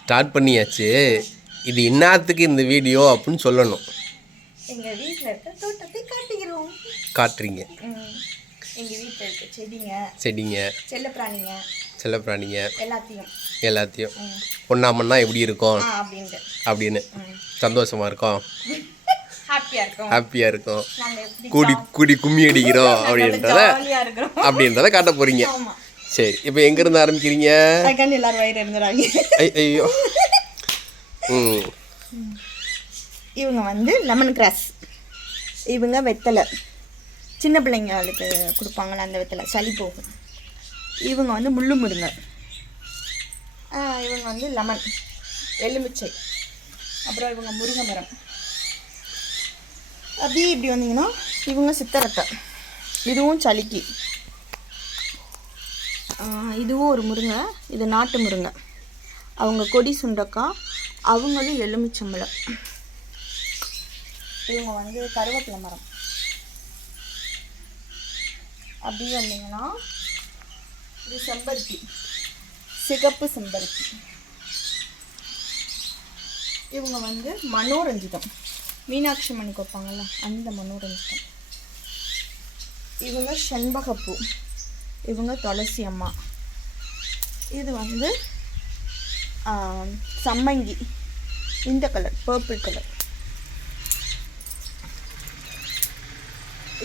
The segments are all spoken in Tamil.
ஸ்டார்ட் பண்ணியாச்சு. இது இன்னாத்துக்கு இந்த வீடியோ அப்படின்னு சொல்லணும். எங்கள் வீட்டில் இருக்க தோட்டத்தை காட்டுறீங்க. எங்கள் வீட்டில் இருக்க செடிங்க செல்லப்பிராணிங்க எல்லாத்தையும் பொண்ணாமன்னா எப்படி இருக்கும் அப்படின்னு சந்தோஷமாக இருக்கும், ஹாப்பியாக இருக்கும், கூடி கும்மி அடிக்கிறோம் அப்படின்றத காட்ட போகிறீங்க. சரி, இப்போ எங்கேருந்து ஆரம்பிக்கிறீங்க? எல்லாரும் வயிறு இருந்துறாங்க. ஐயோ. இவங்க வந்து லெமன் கிராஸ், இவங்க வெத்தலை, சின்ன பிள்ளைங்களுக்கு கொடுப்பாங்களே அந்த வெத்தலை, சளி போகும். இவங்க வந்து முள்ளு முருங்கை, இவங்க வந்து லெமன், எலுமிச்சை, அப்புறம் இவங்க முருங்கை மரம். அப்படியே இப்படி வந்தீங்கன்னா இவங்க சித்தரத்தை, இதுவும் சளிக்கு. இதுவும் ஒரு முருங்கை, இது நாட்டு முருங்கை. அவங்க கொடி சுண்டக்காய், அவங்களும் எலுமிச்சம்பழம். இவங்க வந்து கருவேப்பிலை மரம். அப்படி வந்தீங்கன்னா இது செம்பருத்தி, சிகப்பு செம்பருத்தி. இவங்க வந்து மனோரஞ்சிதம், மீனாட்சி மணிக்கு வைப்பாங்கள்ல அந்த மனோரஞ்சிதம். இவங்க செண்பகப்பூ, இவங்க துளசி அம்மா. இது வந்து சம்மங்கி, இந்த கலர் பர்பிள் கலர்.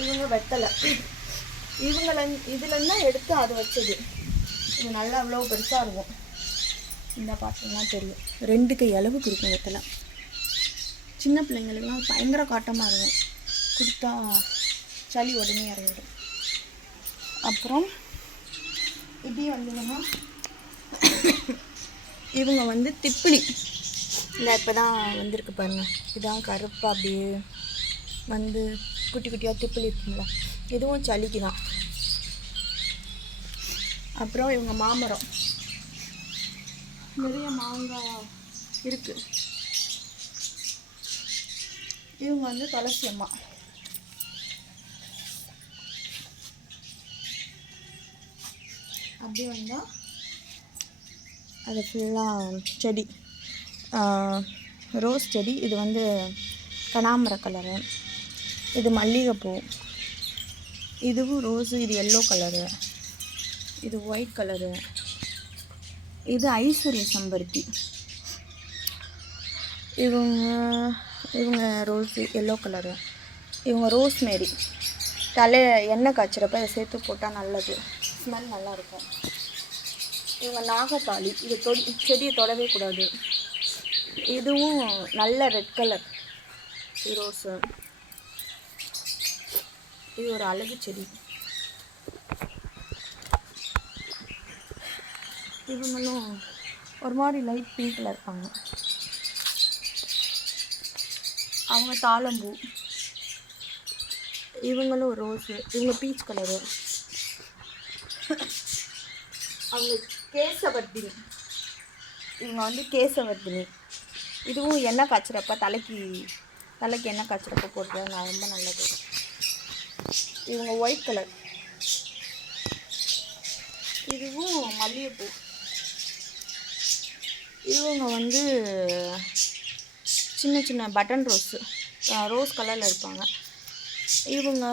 இவங்க வெத்தலை, இதுலேருந்து தான் எடுத்து அதை வச்சது. இது நல்லா அவ்வளோ பெருசாக இருக்கும். இந்த பார்த்தீங்கன்னா தெரியும், 2 கை அளவுக்கு இருக்கும் வெத்தலை. சின்ன பிள்ளைங்களுக்குலாம் பயங்கர காட்டமாக இருக்கும், கொடுத்தா சளி உடனே இறங்கிடும். அப்புறம் இப்படி வந்தீங்கன்னா இவங்க வந்து திப்பிலி. இந்த இப்போ தான் வந்திருக்கு பாருங்கள், இதுதான் கருப்பாக அப்படியே வந்து குட்டி குட்டியாக திப்பிலி இருக்குங்களா, இதுவும் சளிக்கு தான். அப்புறம் இவங்க மாமரம், நிறைய மாங்காய் இருக்குது. இவங்க வந்து துளசி அம்மா. அப்படியே வந்தால் அது ஃபுல்லாக செடி, ரோஸ் செடி. இது வந்து கனாம்பர கலரு, இது மல்லிகைப்பூ, இதுவும் ரோஸு, இது எல்லோ கலரு, இது ஒயிட் கலரு, இது ஐஸ்வர்ய செம்பருத்தி. இவங்க ரோஸு எல்லோ கலரு. இவங்க ரோஸ் மேரி, எண்ணெய் காய்ச்சிறப்ப இதை சேர்த்து போட்டால் நல்லது, ஸ்மெல் நல்லாயிருக்கும். இவங்க நாகத்தாளி, இது செடியை தொடவே கூடாது. இதுவும் நல்ல ரெட் கலர் ரோஸு. இது ஒரு அழகு செடி. இவங்களும் ஒரு மாதிரி லைட் பிங்க்கில் இருப்பாங்க. அவங்க தாளம்பூ, இவங்களும் ரோஸு, இவங்க பீச் கலரு. அவங்க கேசவர்த்தினி, இவங்க வந்து கேசவர்த்தினி. இதுவும் எண்ணெய் காய்ச்சிறப்ப தலைக்கு எண்ணெய் காய்ச்சிறப்ப போட்டுறது நான் ரொம்ப நல்லது. இவங்க ஒயிட் கலர். இதுவும் மல்லிகைப்பூ. இவங்க வந்து சின்ன சின்ன பட்டன் ரோஸ் கலரில் இருப்பாங்க. இவங்க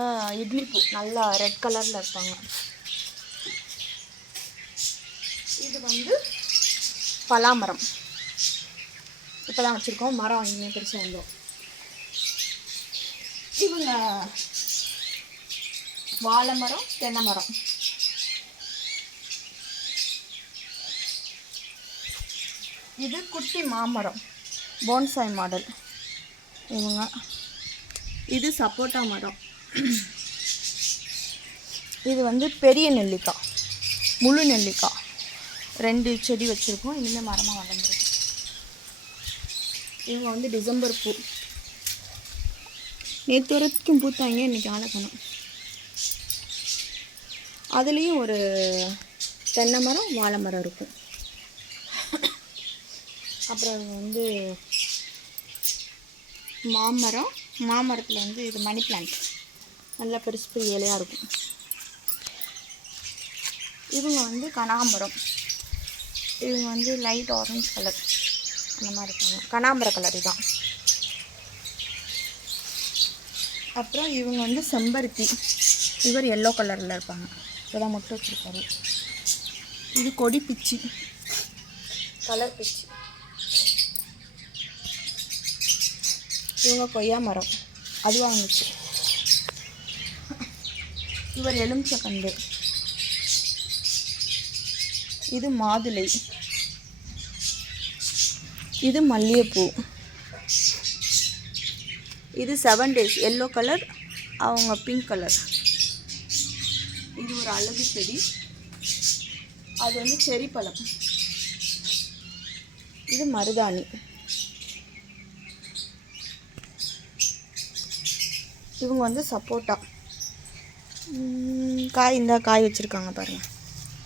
இட்லி பூ, நல்லா ரெட் கலரில் இருப்பாங்க. இது வந்து பலாமரம், இப்போ தான் வச்சுருக்கோம், மரம் இனிமேல் பெருசாக வந்தோம். இவங்க வாழை மரம், தென்னை மரம். இது குட்டி மாமரம், போன்சாய் மாடல். இது சப்போட்டா மரம். இது வந்து பெரிய நெல்லிக்காய், முழு நெல்லிக்காய். 2 செடி வச்சுருக்கோம், இனிமேல் மரமாக வளர்ந்துருக்கு. இவங்க வந்து டிசம்பர் பூ, நேற்று வரைக்கும் பூத்தாங்க, இன்றைக்கி ஆளக்கணும். அதுலேயும் ஒரு தென்னை மரம், வாழை மரம் இருக்கும். அப்புறம் வந்து மாமரத்தில் வந்து இது மணி பிளான்ட், நல்லா பெருசு இலையாக இருக்கும். இவங்க வந்து கனகாம்பரம். இவங்க வந்து லைட் ஆரஞ்சு கலர் அந்த மாதிரி இருப்பாங்க, கனாம்பர கலர் தான். அப்புறம் இவங்க வந்து செம்பருத்தி, இவர் எல்லோ கலரில் இருப்பாங்க, இப்போதான் மொட்டை வச்சுருக்காரு. இது கொடி பிச்சி, கலர் பிச்சி. இவங்க கொய்யா மரம், அது வாங்கிச்சு. இவர் எலுமிச்சக்கண்டு. இது மாதுளை. இது மல்லிகைப்பூ. இது 7 days எல்லோ கலர், அவங்க பிங்க் கலர். இது ஒரு அழகு செடி, அது வந்து செரி பழம். இது மருதாணி. இவங்க வந்து சப்போட்டா. காய் இந்த காய் வச்சுருக்காங்க பாருங்கள்,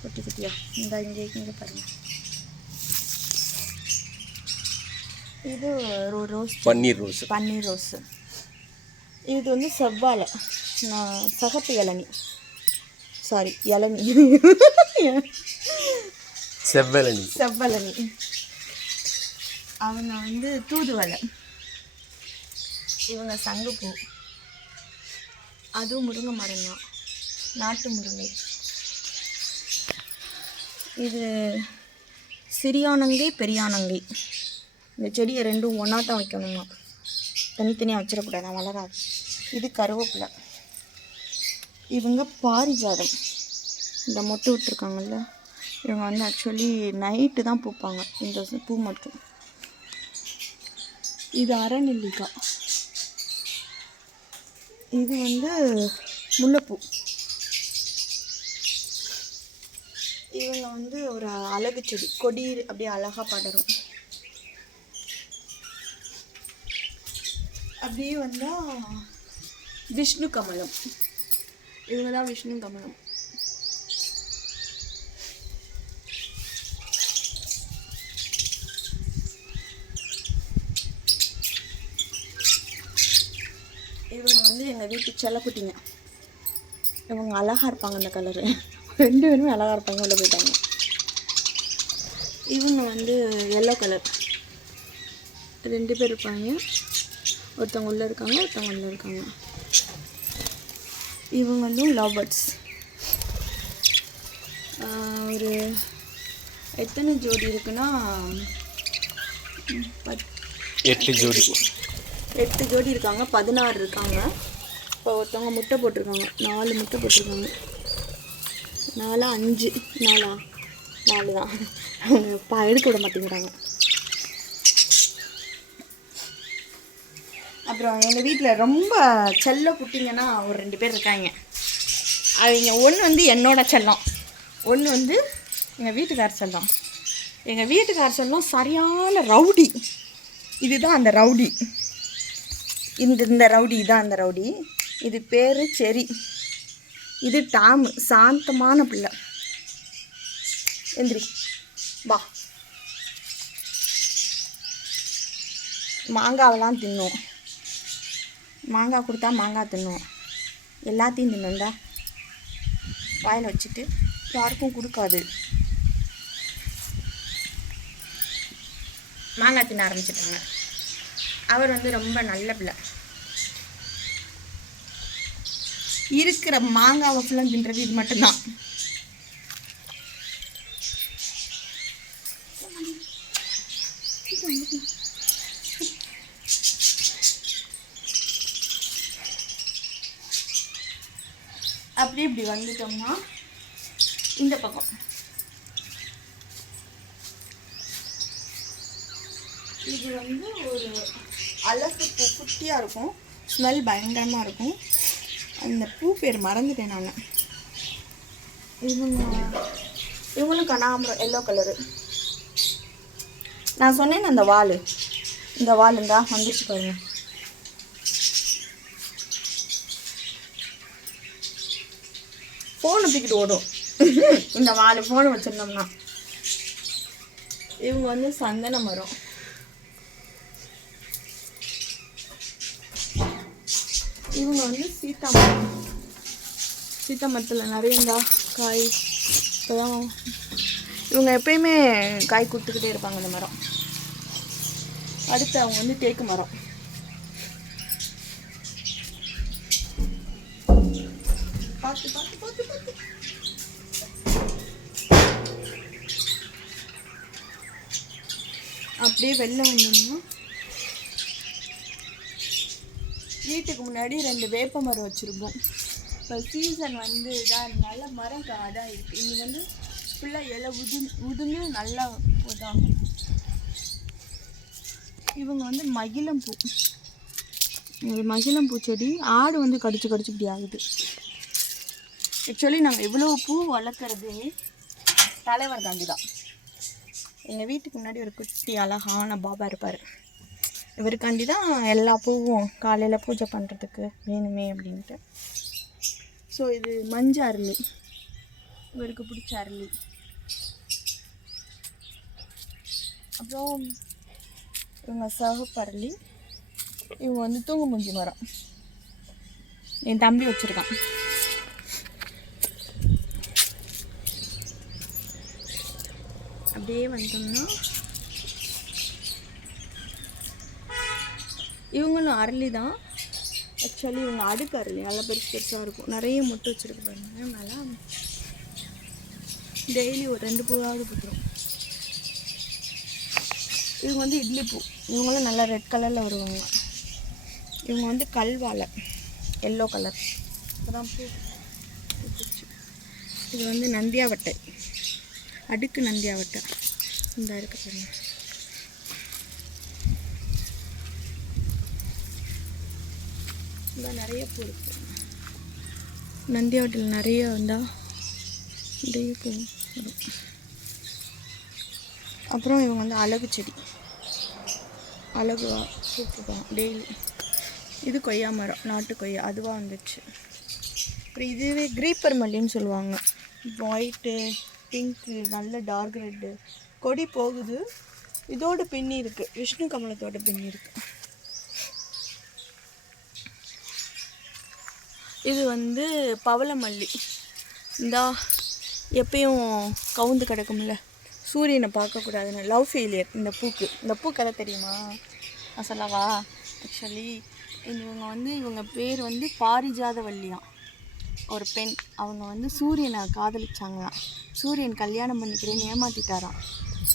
குட்டி குட்டியா. இந்த இங்கே பாருங்கள். இது ரோஸ், பன்னீர் ரோஸ். பன்னீர் ரோஸு. இது வந்து செவ்வாழை, சகப்பு இளநி, சாரி இளநி, செவ்வழனி. செவ்வழனி. அவங்க வந்து தூதுவளை. இவங்க சங்குப்பூ, அதுவும் முருங்கை மரம் தான், நாட்டு முருங்கை. இது சிறியானங்கை பெரியானங்கை. இந்த செடியை ரெண்டும் ஒன்றா தான் வைக்கணுமா, தனித்தனியாக வச்சிடக்கூடாது, வளராது. இது கருவேப்பிலை. இவங்க பாரிஜாதம், இந்த மொட்டு விட்டுருக்காங்கல்ல, இவங்க வந்து ஆக்சுவலி நைட்டு தான் பூப்பாங்க இந்த பூ மட்டும். இது அரைநெல்லிக்காய். இது வந்து முல்லைப்பூ. இவங்க வந்து ஒரு அழகு செடி, கொடி அப்படியே அழகாக படரும். அப்படியே வந்தால் விஷ்ணு கமலம். இவங்க தான் விஷ்ணு கமலம். இவங்க வந்து எங்கள் வீட்டு செல்லக்குட்டிங்க. இவங்க அழகாக இருப்பாங்க, இந்த கலரு. 2 பேருமே அழகாக இருப்பாங்க, உள்ள போயிட்டாங்க. இவங்க வந்து எல்லோ கலர், 2 பேர் இருப்பாங்க. ஒருத்தவங்க உள்ளே இருக்காங்க, ஒருத்தவங்க உள்ளே இருக்காங்க. இவங்க வந்து லவ் பேர்ட்ஸ். ஒரு எத்தனை ஜோடி இருக்குன்னா 8 ஜோடி. 8 ஜோடி இருக்காங்க, 16 இருக்காங்க. இப்போ ஒருத்தவங்க முட்டை போட்டிருக்காங்க, 4 முட்டை போட்டிருக்காங்க. 4 5 4 தான். அவங்க எடுக்க விட மாட்டேங்கிறாங்க. அப்புறம் எங்கள் வீட்டில் ரொம்ப செல்ல குட்டிங்கன்னா ஒரு 2 பேர் இருக்காங்க. அவங்க ஒன்று வந்து என்னோட செல்லம், ஒன்று வந்து எங்கள் வீட்டுக்கார செல்லம். எங்கள் வீட்டுக்கார செல்லம் சரியான ரவுடி. இதுதான் அந்த ரவுடி. இந்த ரவுடி தான் அந்த ரவுடி. இது பேர் செரி. இது டாமு, சாந்தமான பிள்ளை. எந்திரி வா. மாங்காவெல்லாம் தின்னும், மாங்காய் கொடுத்தா மாங்காய் தின்னும், எல்லாத்தையும் தின்னுண்டா. வாயில் வச்சுட்டு யாருக்கும் கொடுக்காது. மாங்காய் தின்ன ஆரம்பிச்சிட்டாங்க. அவர் வந்து ரொம்ப நல்ல பிள்ளை. இருக்கிற மாங்காவை ஃபுல்லாக தின்றது இது மட்டும்தான். அப்படியே இப்படி வந்துட்டோம்னா இந்த பக்கம் இது வந்து ஒரு அழகு பூ, குட்டியாக இருக்கும், ஸ்மெல் பயங்கரமாக இருக்கும். அந்த பூ பேர் மறந்துட்டேன் நான். இவங்களும் கனகாம்பரம் எல்லோ கலரு. நான் சொன்னேன் அந்த வால், இந்த வால் இருந்தா வந்துச்சு பாருங்க. ஃபோனை தூக்கிட்டு ஓடும் இந்த வால், ஃபோனை வச்சுருந்தோம்னா. இவங்க வந்து சந்தன மரம். இவங்க வந்து சீத்தா மரத்தில் நிறைய காய். இப்போதான் இவங்க எப்பயுமே காய் கொடுத்துக்கிட்டே இருப்பாங்க இந்த மரம். அடுத்து அவங்க வந்து தேக்கு மரம். பார்த்து பார்த்து பார்த்து பார்த்து. அப்படியே வெளில வந்தோம்னா வீட்டுக்கு முன்னாடி 2 வேப்ப மரம் வச்சுருக்கோம். இப்போ சீசன் வந்து இதனால மரம் அதான் இருக்குது. இனி வந்து ஃபுல்லாக இலை உதுந்து நல்லா இதாகும். இவங்க வந்து மகிழம்பூ. இது மகிழம்பூ செடி. ஆடு வந்து கடிச்சு இப்படி ஆகுது. ஆக்சுவலி நாங்கள் இவ்வளோ பூ வளர்க்குறதே தலைவர் காண்டி தான். எங்கள் வீட்டுக்கு முன்னாடி ஒரு குட்டி அழகான பாபா இருப்பார். இவருக்காண்டி தான் எல்லா பூவும் காலையில் பூஜை பண்ணுறதுக்கு வேணுமே அப்படின்ட்டு. ஸோ இது மஞ்சள் அரளி, இவருக்கு பிடிச்ச அரளி. அப்புறம் இவங்க சிவப்பு அரளி. இவங்க வந்து தூங்குமூஞ்சி மரம். என் தம்பி வச்சுருக்கான். அப்படியே வந்தோம்னா இவங்களும் அரளி தான். ஆக்சுவலி இவங்க அடுக்கு அரளி நல்லா பெருசாக இருக்கும். நிறைய மொட்டு வச்சுருக்கு பாருங்க. நல்லா டெய்லி ஒரு 2 பூவாவது பூத்துரும். இவங்க வந்து இட்லி பூ. இவங்களும் நல்லா ரெட் கலரில் வருவாங்க. இவங்க வந்து கல்வாழை, எல்லோ கலர். இப்போதான் பூ. இது வந்து நந்தியாவட்டை, அடுக்கு நந்தியாவட்டை. இந்த இருக்கு பாருங்க. இந்த நிறைய பூ இருக்கு. நந்தியாவட்டையில் நிறைய வந்தால் நிறைய பூ வரும். அப்புறம் இவங்க வந்து அழகு செடி, அழகு பூப்பாங்க டெய்லி. இது கொய்யா மரம், நாட்டு கொய்யா, அதுவாக வந்துச்சு. அப்புறம் இதுவே கிரீப்பர் மல்லின்னு சொல்லுவாங்க. ஒயிட்டு, பிங்க்கு, நல்ல டார்க் ரெட்டு. கொடி போகுது. இதோட பின்னி இருக்குது, விஷ்ணு கமலத்தோட பின்னி இருக்குது. இது வந்து பவளமல்லி. இந்தா எப்பயும் கவுந்து கிடக்கும்ல, சூரியனை பார்க்கக்கூடாதுன்னு. லவ் ஃபெயிலியர் இந்த பூக்கு. இந்த பூ கதை தெரியுமா? நான் சொல்லவா? ஆக்சுவலி இவங்க பேர் வந்து பாரிஜாதவல்லியாம். ஒரு பெண். அவங்க வந்து சூரியனை காதலிச்சாங்களாம். சூரியன் கல்யாணம் பண்ணிக்கிறேன்னு ஏமாற்றிட்டாராம்.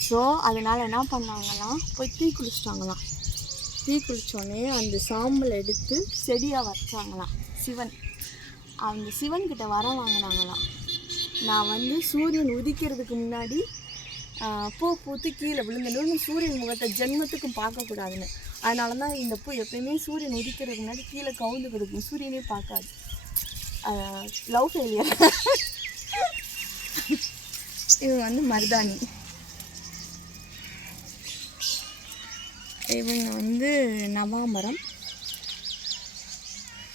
ஸோ அதனால் என்ன பண்ணாங்களாம், போய் தீ குளிச்சிட்டாங்களாம். தீ குளித்தோடனே அந்த சாம்பலை எடுத்து செடியாக வச்சாங்களாம். சிவன் அந்த சிவன்கிட்ட வர வாங்கினாங்களாம். நான் வந்து சூரியன் உதிக்கிறதுக்கு முன்னாடி பூ பூத்து கீழே விழுந்துடும், சூரியன் முகத்தை ஜென்மத்துக்கும் பார்க்கக்கூடாதுன்னு. அதனால தான் இந்த பூ எப்பயுமே சூரியன் உதிக்கிறதுக்கு முன்னாடி கீழே கவுந்து கொடுக்கும், சூரியனே பார்க்காது. Love failure. இவங்க வந்து மருதாணி. இவங்க வந்து நவாமரம்.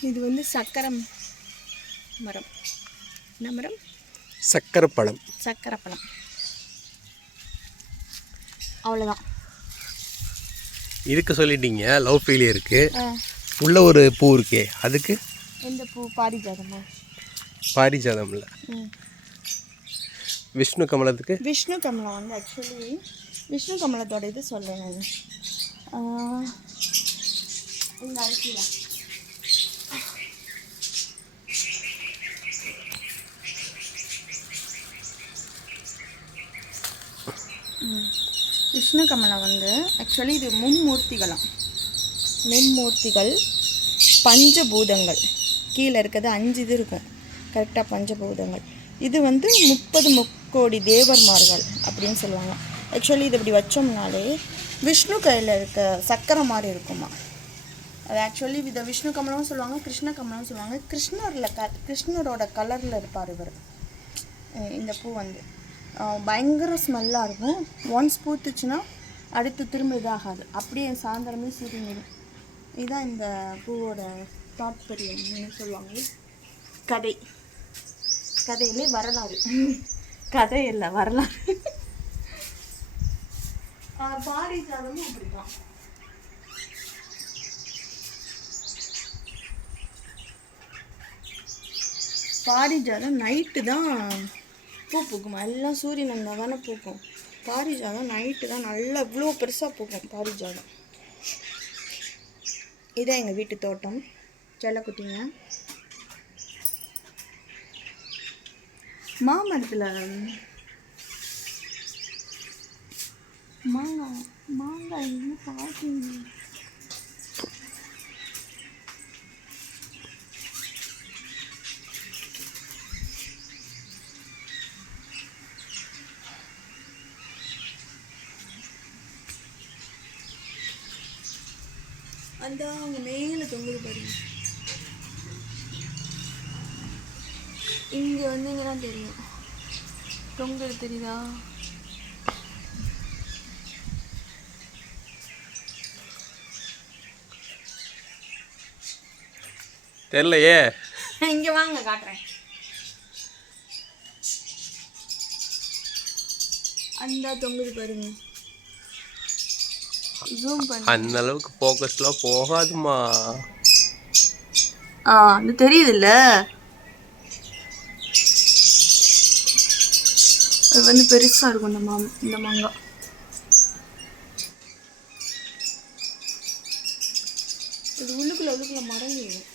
இது வந்து சக்கரம் மரம். என்ன மரம்? சக்கரைப்பழம். சக்கரைப்பழம். அவ்வளோதான். இதுக்கு சொல்லிட்டீங்க லவ் ஃபெயிலியருக்கு. உள்ள ஒரு பூ இருக்கே, அதுக்கு எந்த பூ? பாரிஜாதமா? பாரிஜாதம் இல்லை, விஷ்ணு கமலத்துக்கு. விஷ்ணு கமலம் வந்து ஆக்சுவலி விஷ்ணு கமலத்தோட இது சொல்கிறேன் நான். இந்த அரிசியில் விஷ்ணு கமலம் வந்து ஆக்சுவலி இது மும்மூர்த்திகளாம். மும்மூர்த்திகள், பஞ்சபூதங்கள். கீழே இருக்கிறது 5 இது இருக்கும் கரெக்டாக, பஞ்சபூதங்கள். இது வந்து 30 முக்கோடி தேவர்மார்கள் அப்படின்னு சொல்லுவாங்க. ஆக்சுவலி இது இப்படி வச்சோம்னாலே விஷ்ணு கையில் இருக்க சக்கரை மாதிரி இருக்குமா. அது ஆக்சுவலி இதை விஷ்ணு கமலம் சொல்லுவாங்க, கிருஷ்ண கமலம் சொல்லுவாங்க. கிருஷ்ணரோட கலரில் இருப்பார் இவர். இந்த பூ வந்து பயங்கர ஸ்மெல்லாக இருக்கும். ஒன்ஸ் பூத்துச்சுன்னா அடுத்து திரும்ப இதாகாது, அப்படியே சாயந்தரமே சூரியன். இதுதான் இந்த பூவோட தாத்பரியம் சொல்லுவாங்க. கதையிலே வரலாறு. கதை இல்லை, வரலாறு. பாரிஜாதமும் அப்படிதான். பாரிஜாதம் நைட்டு தான் பூ பூக்குமா எல்லாம் சூரியன் வந்தால் தானே பூக்கும். பாரிஜாதம் நைட்டு தான் நல்லா இவ்வளோ பெருசாக பூக்கும் பாரிஜாதம். இதான் எங்கள் வீட்டு தோட்டம். செல்லக்குட்டிங்க மாமரத்தில் மாங்காய் இன்னும் காய்க்குங்க. அந்த அவங்க மேலே தொங்குது பாருங்க. இங்கே வந்தீங்கன்னா தெரியும் தொங்குது, தெரியுதா? தெரியலையே. இங்கே வாங்க காட்டுறேன். அந்த தொங்குது பாருங்க. ஜூம் பண்ணு. அந்த அளவுக்கு ஃபோக்கஸ்லாம் போகாதுமா. அது தெரியுதுல்ல. அது வந்து பெருசாக இருக்கும் இந்த மாங்காய். இது உள்ளுக்குள்ள மறைஞ்சிடும்.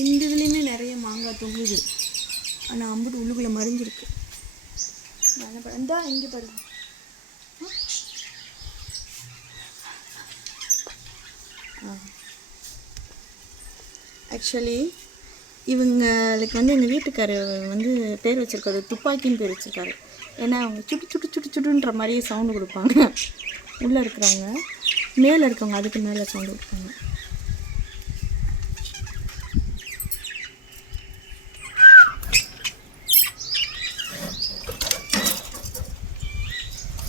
இந்த இதுலேயுமே நிறைய மாங்காய் தொங்குது. ஆனால் அம்புட்டு உள்ளுக்குள்ளே மறைஞ்சிருக்கு. இந்தா இங்கே பாருங்க. ஆக்சுவலி இவங்களுக்கு வந்து எங்கள் வீட்டுக்காரர் வந்து பேர் வச்சுருக்காரு, துப்பாக்கின்னு பேர் வச்சுருக்காரு. ஏன்னா அவங்க சுட்டு சுட்டு சுட்டு சுட்டுன்ற மாதிரியே சவுண்டு கொடுப்பாங்க. உள்ளே இருக்கிறவங்க, மேலே இருக்கவங்க அதுக்கு மேலே சவுண்டு கொடுப்பாங்க.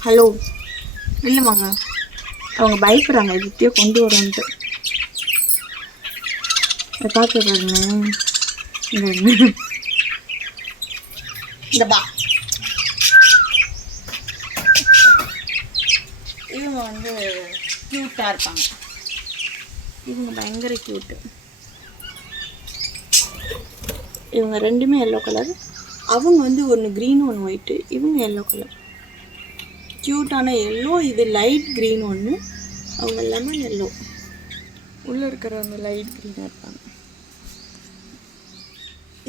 ஹலோ இல்லை வாங்க. அவங்க பயப்படுறாங்க எப்படியோ கொண்டு வரோன்ட்டு. அதை பார்த்து பாருங்க. இந்த பா இவங்க வந்து க்யூட்டாக இருப்பாங்க. இவங்க பயங்கர க்யூட்டு. இவங்க ரெண்டுமே எல்லோ கலர். அவங்க வந்து ஒன்று க்ரீன் ஒன்று ஒயிட்டு. இவங்க எல்லோ கலர். க்யூட்டான எல்லோ. இது லைட் க்ரீன் ஒன்று. அவங்க லெமன் எல்லோ. உள்ளே இருக்கிறவங்க லைட் க்ரீனாக இருப்பாங்க.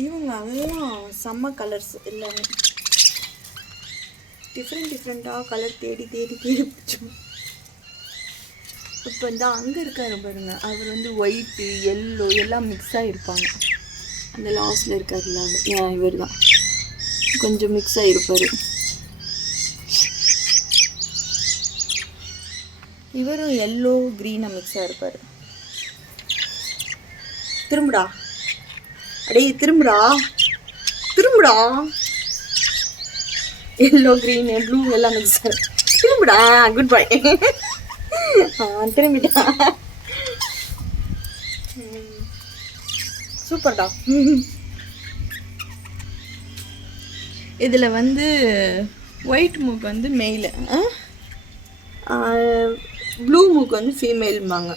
இவங்க அதெல்லாம் செம்ம கலர்ஸ் எல்லாமே. டிஃப்ரெண்ட்டாக கலர் தேடி பிடிச்சோம். இப்போ இந்த அங்கே இருக்காரு பாருங்க, அவர் வந்து ஒயிட்டு எல்லோ எல்லாம் மிக்ஸாக இருப்பாங்க. அந்த லாஸ்டில் இருக்காருல்ல, இவர் தான் கொஞ்சம் மிக்ஸ் ஆகிருப்பார். இவரும் எல்லோ க்ரீனாக மிக்ஸாக இருப்பார். திரும்புடா, அடே திரும்புடா. எல்லோ க்ரீன் ப்ளூ எல்லாம் மிக்ஸ் ஆகும். திரும்புடா. குட் பாய். திரும்பிட்டா. சூப்பர்டா. இதில் வந்து ஒயிட் மூக் வந்து மெயிலு, ப்ளூ மூக் வந்து ஃபீமேல்பாங்க.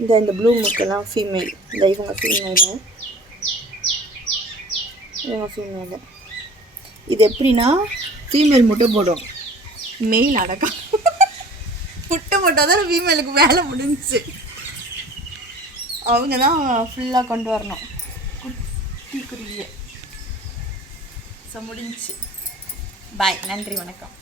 இந்த ப்ளூ மூக்கெல்லாம் ஃபீமேல். இவங்க ஃபீமேலு. இது எப்படின்னா ஃபீமேல் முட்டை போடும், மெயில் அடக்கம். முட்டை போட்டால் தான் ஃபீமேலுக்கு வேலை முடிஞ்சிச்சு. அவங்க தான் ஃபுல்லாக கொண்டு வரணும் குட்டி குருவியை. ஸோ முடிஞ்சிச்சு. பாய், நன்றி, வணக்கம்.